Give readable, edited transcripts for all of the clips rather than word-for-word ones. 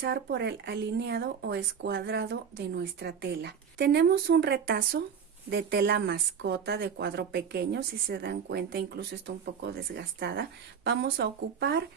comenzar por el alineado o escuadrado de nuestra tela. Tenemos un retazo de tela mascota de cuadro pequeño, si se dan cuenta incluso está un poco desgastada. Vamos a ocupar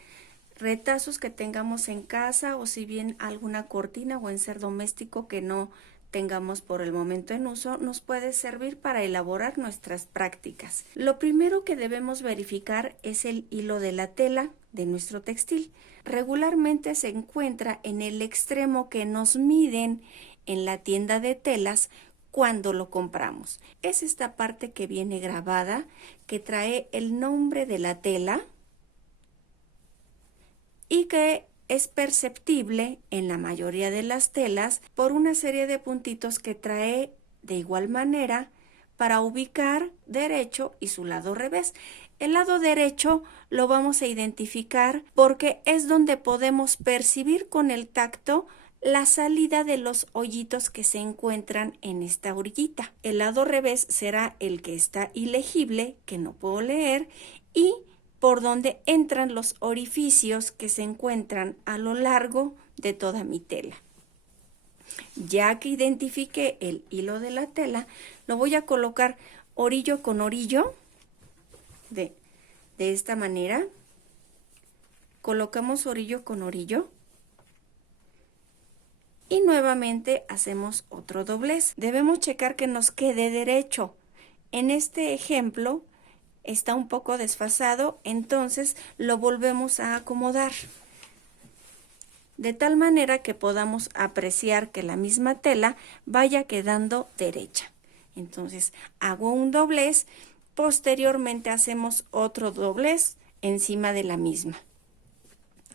retazos que tengamos en casa o si bien alguna cortina o encer doméstico que no tengamos por el momento en uso, nos puede servir para elaborar nuestras prácticas. Lo primero que debemos verificar es el hilo de la tela de nuestro textil. Regularmente se encuentra en el extremo que nos miden en la tienda de telas cuando lo compramos. Es esta parte que viene grabada, que trae el nombre de la tela y que es perceptible en la mayoría de las telas por una serie de puntitos que trae de igual manera para ubicar derecho y su lado revés. El lado derecho lo vamos a identificar porque es donde podemos percibir con el tacto la salida de los hoyitos que se encuentran en esta orillita. El lado revés será el que está ilegible, que no puedo leer, y por donde entran los orificios que se encuentran a lo largo de toda mi tela. Ya que identifique el hilo de la tela, lo voy a colocar orillo con orillo, de esta manera. Colocamos orillo con orillo. Y nuevamente hacemos otro doblez. Debemos checar que nos quede derecho. En este ejemplo está un poco desfasado, entonces lo volvemos a acomodar. De tal manera que podamos apreciar que la misma tela vaya quedando derecha. Entonces hago un doblez, posteriormente hacemos otro doblez encima de la misma.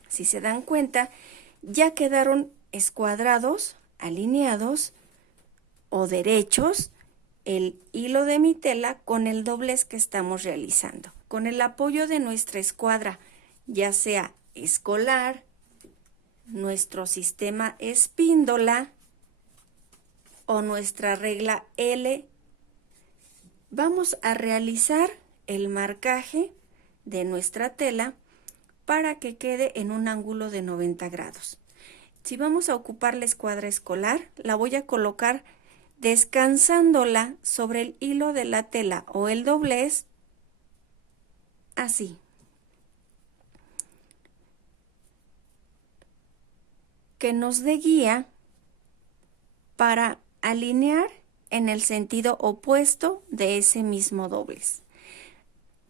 Si se dan cuenta, ya quedaron escuadrados, alineados o derechos el hilo de mi tela con el doblez que estamos realizando. Con el apoyo de nuestra escuadra, ya sea escolar, nuestro sistema espíndola o nuestra regla L, vamos a realizar el marcaje de nuestra tela para que quede en un ángulo de 90 grados. Si vamos a ocupar la escuadra escolar, la voy a colocar descansándola sobre el hilo de la tela o el doblez, así. Que nos dé guía para alinear en el sentido opuesto de ese mismo doblez.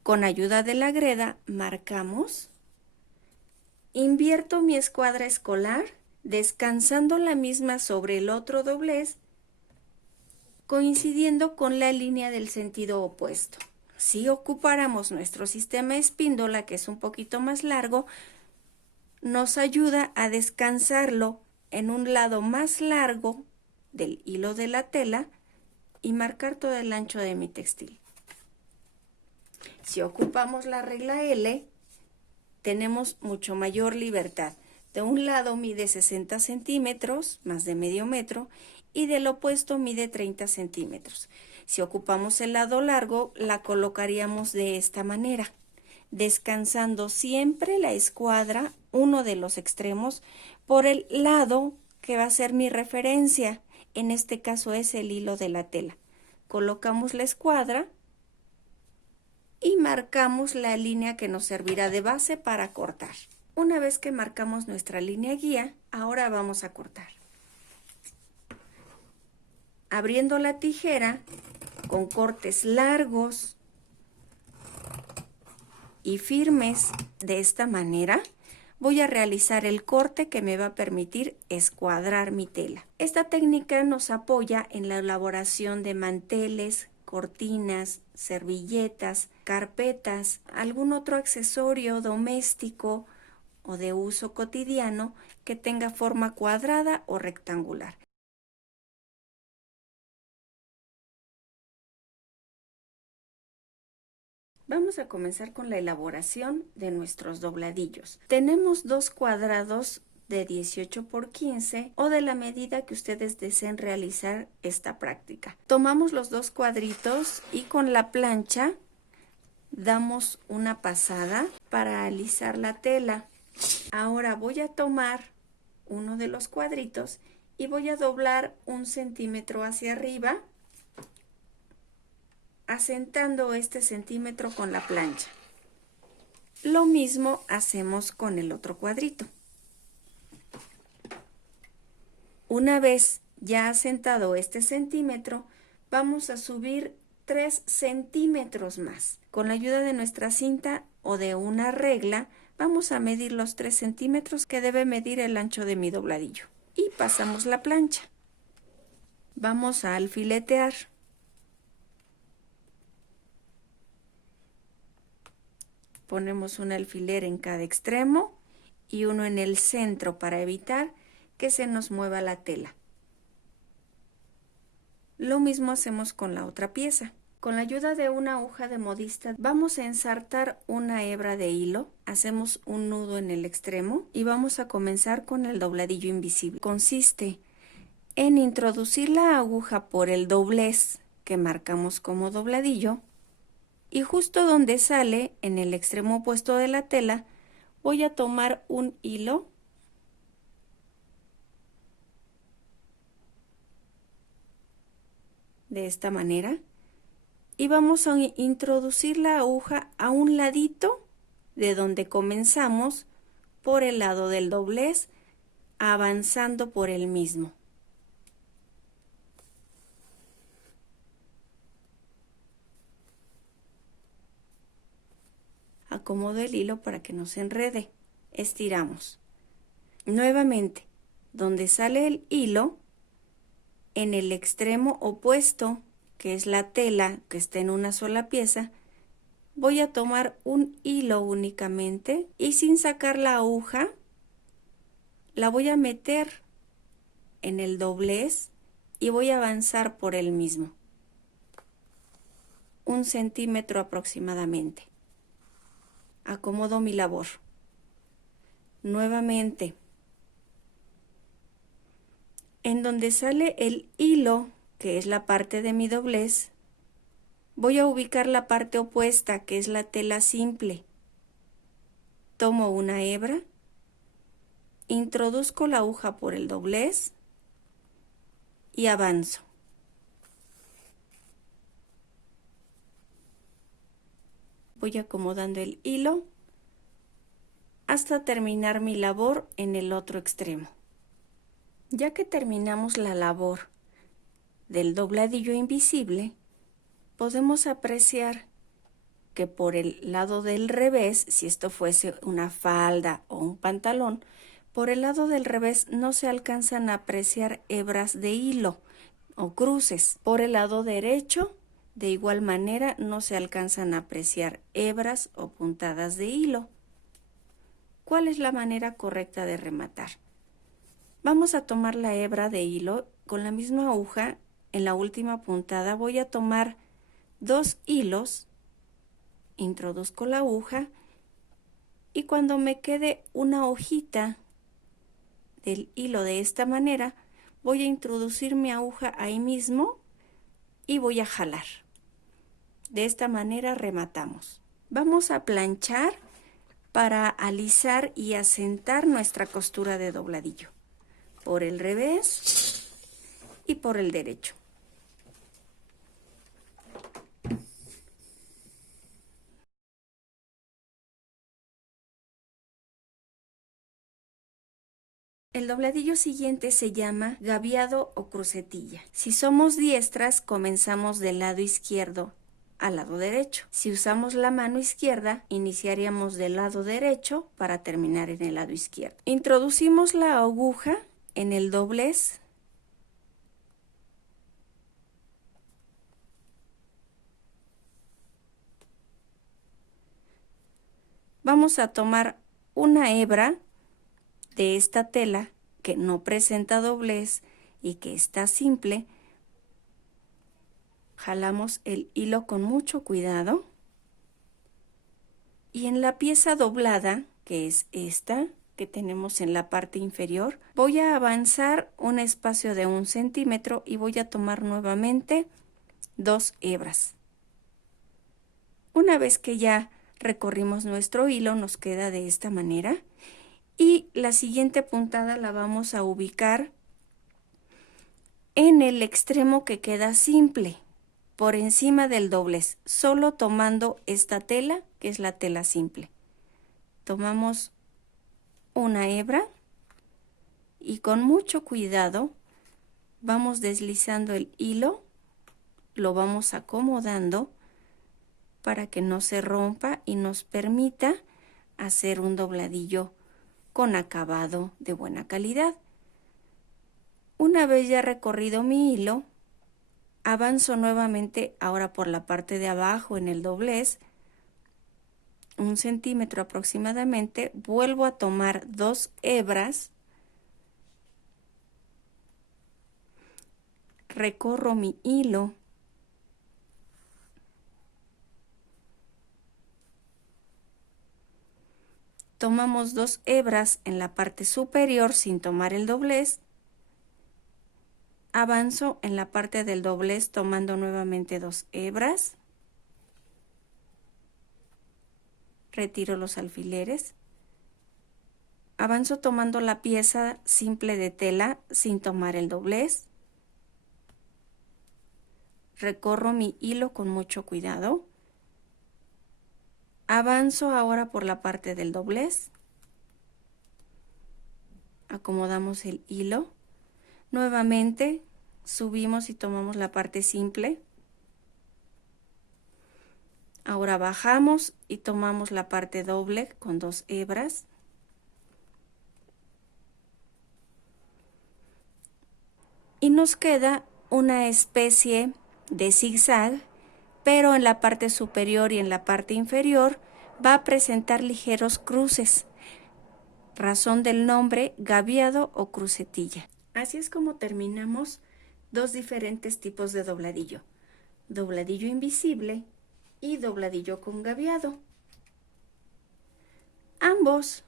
Con ayuda de la greda marcamos, invierto mi escuadra escolar, descansando la misma sobre el otro doblez, coincidiendo con la línea del sentido opuesto. Si ocupáramos nuestro sistema espíndola, que es un poquito más largo, nos ayuda a descansarlo en un lado más largo del hilo de la tela y marcar todo el ancho de mi textil. Si ocupamos la regla L, tenemos mucho mayor libertad. De un lado mide 60 centímetros, más de medio metro, y del opuesto mide 30 centímetros. Si ocupamos el lado largo, la colocaríamos de esta manera, descansando siempre la escuadra, uno de los extremos, por el lado que va a ser mi referencia. En este caso es el hilo de la tela. Colocamos la escuadra y marcamos la línea que nos servirá de base para cortar. Una vez que marcamos nuestra línea guía, ahora vamos a cortar. Abriendo la tijera con cortes largos y firmes de esta manera, voy a realizar el corte que me va a permitir escuadrar mi tela. Esta técnica nos apoya en la elaboración de manteles, cortinas, servilletas, carpetas, algún otro accesorio doméstico o de uso cotidiano que tenga forma cuadrada o rectangular. Vamos a comenzar con la elaboración de nuestros dobladillos. Tenemos dos cuadrados de 18 por 15 o de la medida que ustedes deseen realizar esta práctica. Tomamos los dos cuadritos y con la plancha damos una pasada para alisar la tela. Ahora voy a tomar uno de los cuadritos y voy a doblar 1 centímetro hacia arriba, asentando este centímetro con la plancha. Lo mismo hacemos con el otro cuadrito. Una vez ya asentado este centímetro, vamos a subir 3 centímetros más. Con la ayuda de nuestra cinta o de una regla, vamos a medir los 3 centímetros que debe medir el ancho de mi dobladillo. Y pasamos la plancha. Vamos a alfiletear. Ponemos un alfiler en cada extremo y uno en el centro para evitar que se nos mueva la tela. Lo mismo hacemos con la otra pieza. Con la ayuda de una aguja de modista vamos a ensartar una hebra de hilo, hacemos un nudo en el extremo y vamos a comenzar con el dobladillo invisible. Consiste en introducir la aguja por el doblez que marcamos como dobladillo y justo donde sale, en el extremo opuesto de la tela, voy a tomar un hilo de esta manera y vamos a introducir la aguja a un ladito de donde comenzamos por el lado del doblez, avanzando por el mismo. Acomodo el hilo para que no se enrede. Estiramos. Nuevamente, donde sale el hilo, en el extremo opuesto, que es la tela que está en una sola pieza, voy a tomar un hilo únicamente y sin sacar la aguja, la voy a meter en el doblez y voy a avanzar por el mismo. 1 centímetro aproximadamente. Acomodo mi labor. Nuevamente, en donde sale el hilo, que es la parte de mi doblez, voy a ubicar la parte opuesta, que es la tela simple. Tomo una hebra, introduzco la aguja por el doblez y avanzo. Voy acomodando el hilo hasta terminar mi labor en el otro extremo. Ya que terminamos la labor del dobladillo invisible, podemos apreciar que por el lado del revés, si esto fuese una falda o un pantalón, por el lado del revés no se alcanzan a apreciar hebras de hilo o cruces. Por el lado derecho, de igual manera, no se alcanzan a apreciar hebras o puntadas de hilo. ¿Cuál es la manera correcta de rematar? Vamos a tomar la hebra de hilo con la misma aguja. En la última puntada voy a tomar 2 hilos, introduzco la aguja y cuando me quede una hojita del hilo de esta manera, voy a introducir mi aguja ahí mismo y voy a jalar. De esta manera rematamos. Vamos a planchar para alisar y asentar nuestra costura de dobladillo. Por el revés y por el derecho. El dobladillo siguiente se llama gaviado o crucetilla. Si somos diestras, comenzamos del lado izquierdo al lado derecho. Si usamos la mano izquierda, iniciaríamos del lado derecho para terminar en el lado izquierdo. Introducimos la aguja en el doblez. Vamos a tomar una hebra de esta tela que no presenta doblez y que está simple. Jalamos el hilo con mucho cuidado y en la pieza doblada, que es esta que tenemos en la parte inferior, voy a avanzar un espacio de 1 centímetro y voy a tomar nuevamente 2 hebras. Una vez que ya recorrimos nuestro hilo, nos queda de esta manera Y la siguiente puntada la vamos a ubicar en el extremo que queda simple, por encima del doblez, solo tomando esta tela, que es la tela simple. Tomamos una hebra y con mucho cuidado vamos deslizando el hilo, lo vamos acomodando para que no se rompa y nos permita hacer un dobladillo con acabado de buena calidad. Una vez ya recorrido mi hilo, avanzo nuevamente ahora por la parte de abajo en el doblez, 1 centímetro aproximadamente, vuelvo a tomar 2 hebras, recorro mi hilo, tomamos 2 hebras en la parte superior sin tomar el doblez, avanzo en la parte del doblez tomando nuevamente 2 hebras, retiro los alfileres, avanzo tomando la pieza simple de tela sin tomar el doblez, recorro mi hilo con mucho cuidado, avanzo ahora por la parte del doblez, acomodamos el hilo, nuevamente subimos y tomamos la parte simple, ahora bajamos y tomamos la parte doble con 2 hebras, y nos queda una especie de zigzag, pero en la parte superior y en la parte inferior va a presentar ligeros cruces, razón del nombre gaviado o crucetilla. Así es como terminamos 2 diferentes tipos de dobladillo: dobladillo invisible y dobladillo con gaviado. Ambos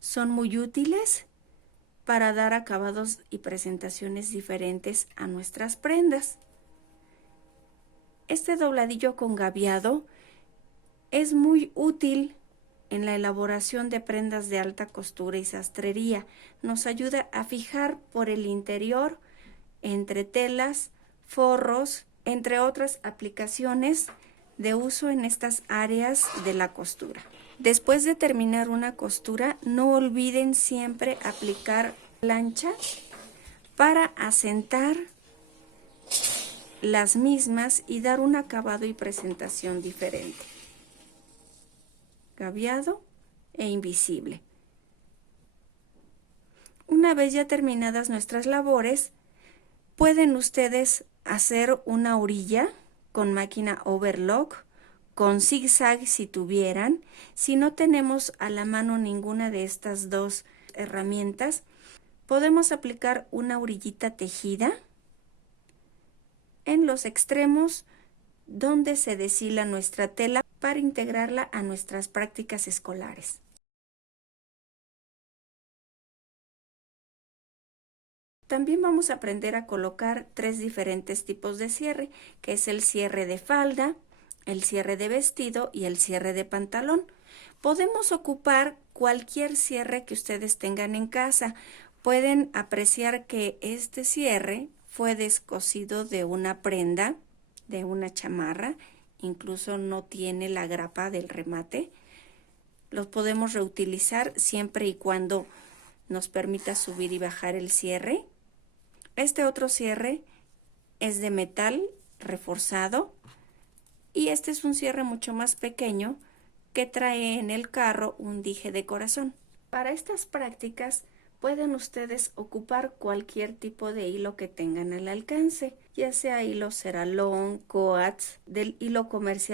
son muy útiles para dar acabados y presentaciones diferentes a nuestras prendas. Este dobladillo con gaviado es muy útil en la elaboración de prendas de alta costura y sastrería. Nos ayuda a fijar por el interior, entre telas, forros, entre otras aplicaciones de uso en estas áreas de la costura. Después de terminar una costura, no olviden siempre aplicar plancha para asentar las mismas y dar un acabado y presentación diferente. Gaviado e invisible. Una vez ya terminadas nuestras labores, pueden ustedes hacer una orilla con máquina overlock, con zigzag si tuvieran. Si no tenemos a la mano ninguna de estas dos herramientas, podemos aplicar una orillita tejida en los extremos donde se deshila nuestra tela para integrarla a nuestras prácticas escolares. También vamos a aprender a colocar 3 diferentes tipos de cierre, que es el cierre de falda, el cierre de vestido y el cierre de pantalón. Podemos ocupar cualquier cierre que ustedes tengan en casa. Pueden apreciar que este cierre fue descosido de una prenda, de una chamarra, incluso no tiene la grapa del remate. Los podemos reutilizar siempre y cuando nos permita subir y bajar el cierre. Este otro cierre es de metal reforzado y este es un cierre mucho más pequeño que trae en el carro un dije de corazón. Para estas prácticas pueden ustedes ocupar cualquier tipo de hilo que tengan al alcance, ya sea hilo Ceralón, coats, del hilo comercial